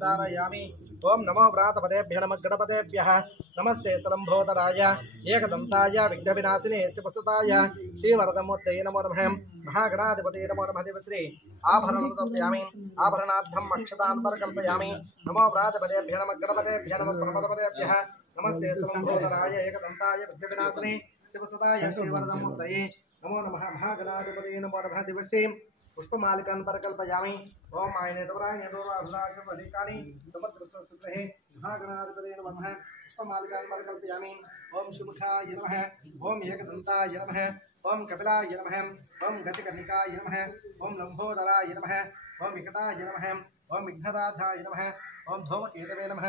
धारयामि। ओम नमो व्रातपदेभ्यः नमः गणपतेभ्यः नमस्ते स्थलंभोदराय एकदन्ताय विघ्नविनाशिने शिवसुताय श्रीवरदमूर्तये नमो नमः। महागणाधिपतये नमो नमः। देवश्री आभरणं समर्पयामि। आभरणार्थम् अक्षतान् परिकल्पयामि। नमो व्रातपदेभ्यः नमः गणपतेभ्यः नमः प्रमदपदेभ्यः नमस्ते स्थलंभोदराय एकदन्ताय विघ्नविनाशिने शिवसुताय श्रीवरदमूर्तये नमो नमः। महागणाधिपतये नमो नमः। देवश्री पुष्पमालिकान् परिकल्पयामि। ओम आयनेतवराय दोराभराजपदिकानि समर्पयामि। महागणाधिपतये नमः। पुष्पमालिकान् परिकल्पयामि। ओम शुभखाय नमः। ओम एकदन्ताय नमः। ओम कपिलाय नमः। ओम गजकर्णिकाय नमः। ओम लंबोदराय नमः। ओम विकटाय नमः। ओम विघ्नराजाय नमः। ओम धूमकेतवे नमः।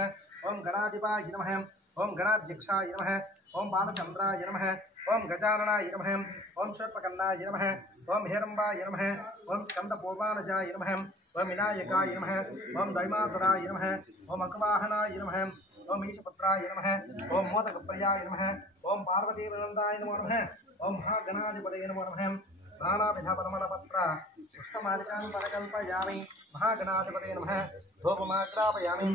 ओम गणाधिपाय नमः। ओम गणाध्यक्षाय नमः। ओम बालचंद्राय नमः। ओम गजाननाय नमः। ओम सर्पकन्नाय नमः। ओम हेरंबाय नमः। ओम स्कंदपूर्वानजाय नमः। ओम विनायकाय नमः। ओम दैमातराय नमः। ओम अकवाहनाय नमः। ओम ईशपुत्राय नमः। ओम मोदकप्रियाय नमः। ओम पार्वतीवृंदाय नमो नमः। ओम महागणाधिपतये नमो नमः। नानाविधपरमलपत्र पुष्पमालिकान् परिकल्पयामि। महागणाधिपतये नमः। धूपमाग्रापयामि।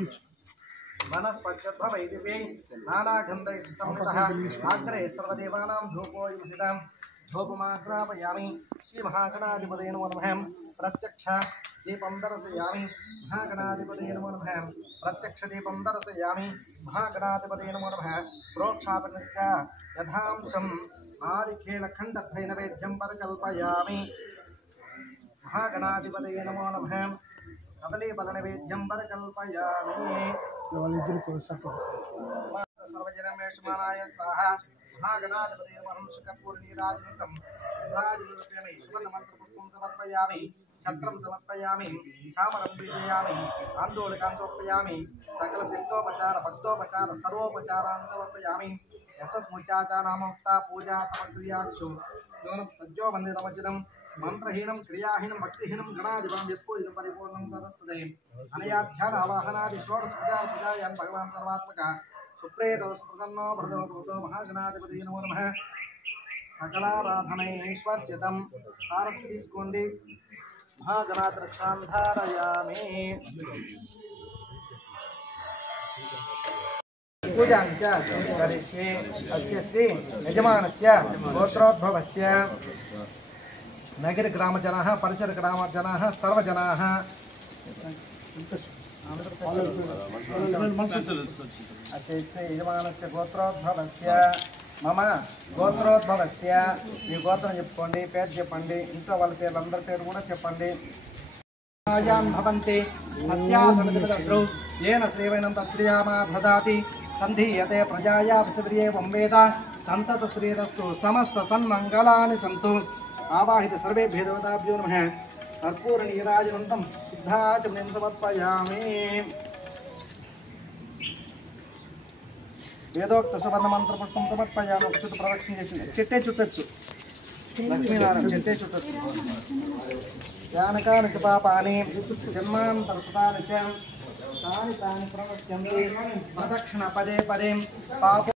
मनस्पत्यद्भवैदिव्यै नानागन्धैः संहितः आग्रे सर्वदेवानां धूपोऽयमुदितं धूपमाग्रापयामि। श्रीमहागणाधिपतये नमो नमः। प्रत्यक्ष दीपं दर्शयामि। महागणाधिपतये नमो नमः। प्रत्यक्ष दीपं दर्शयामि। महागणाधिपतये नमो नमः। प्रोक्षापनस्य यथांशम् आदिखेलखण्डद्वैनवेद्यं परिकल्पयामि। महागणाधिपतये नमो नमः। कदलीफलनैवेद्यं परिकल्पयामि। सर्वजनमेषमानाय स्वाहा। महागणाधिपतये नमः। शुकपूर्णीराजनितं राजनिरूपयामि। सुवर्णमन्त्रपुष्पं समर्पयामि। छत्रं समर्पयामि। चामरं पूजयामि। आन्दोलकान् समर्पयामि। सकलसिद्धोपचार भक्तोपचार सर्वोपचारान् समर्पयामि। यशस्मुचाचानामोक्ता पूजा तपक्रियादिषु योनं सज्जो वन्दितमर्जितं मंत्रहीनं क्रियाहीनं भक्तिहीनं गणाधिपं यत्पूजितं परिपूर्णं तदस्तुते। अनया ध्यान आवाहनादि षोडश पूजायां भगवान् सर्वात्मक सुप्रेतो सुप्रसन्नो भरतो भूतो महागणाधिपतये नमो नमः। सकलाराधनैश्वर्चितं आरति तीసుకోండి। महागणाधिरक्षान् धारयामि। पूजां च करिष्ये। अस्य श्री यजमानस्य गोत्रोद्भवस्य नगरग्रामजनाः परिसरग्रामजनाः सर्वजनाः अस्य यजमानस्य गोत्रोद्भवस्य मम गोत्रोद्भवस्य మీ గోత్రం చెప్పుకోండి, పేరు చెప్పండి, ఇంట్లో వాళ్ళ పేర్లు అందరి పేరు కూడా చెప్పండి। భవంతి సత్యాసనదిపదత్రౌ येन श्रीवैनं तत्श्रियामा ददाति संधीयते प्रजाया विसर्ये वेद संतत श्रीरस्तु समस्त सन्मंगलानि सन्तु। आवाहित सर्वेभ्यो देवताभ्यो नमः। कर्पूरनीराजनन्तं शुद्धाचमनीं समर्पयामि। वेदोक्त सुवर्णमन्त्रपुष्पं समर्पयामि। చుట్టూ ప్రదక్షిణ చేసి చెట్టే చుట్టొచ్చు। లక్ష్మీనారాయణ చెట్టే చుట్టొచ్చు। జ్ఞానకాని చ పాపాని జన్మాంతరకృతాని చ తాని తాని ప్రవక్ష్యంతి ప్రదక్షిణ పదే పదే పాప